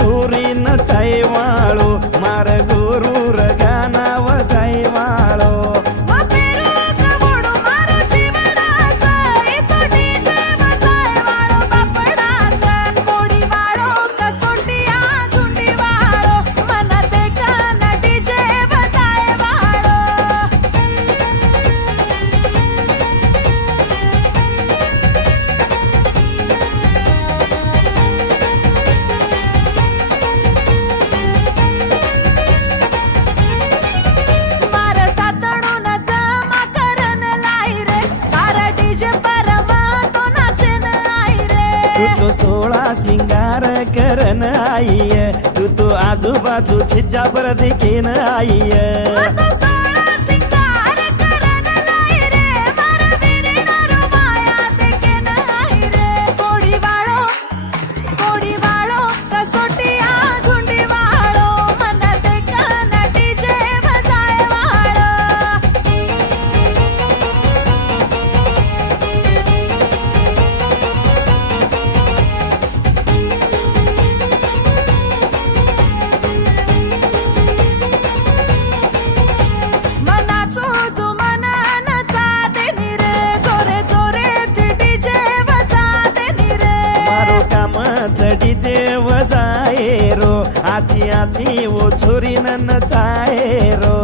छोरी नचाए वाळो मार गुरु रगाना वजाए वाळो तू तो सोळा सिंगार करन आई है, तू तो आजूबाजू छिज्जा पर दिखेन आई है। डीजे वजाए रो आजी आजी वो छोरी नचाए रो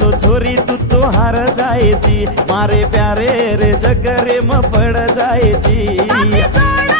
तो छोरी तू तो हार जायची मारे प्यारे रे जगरे म पड जायची।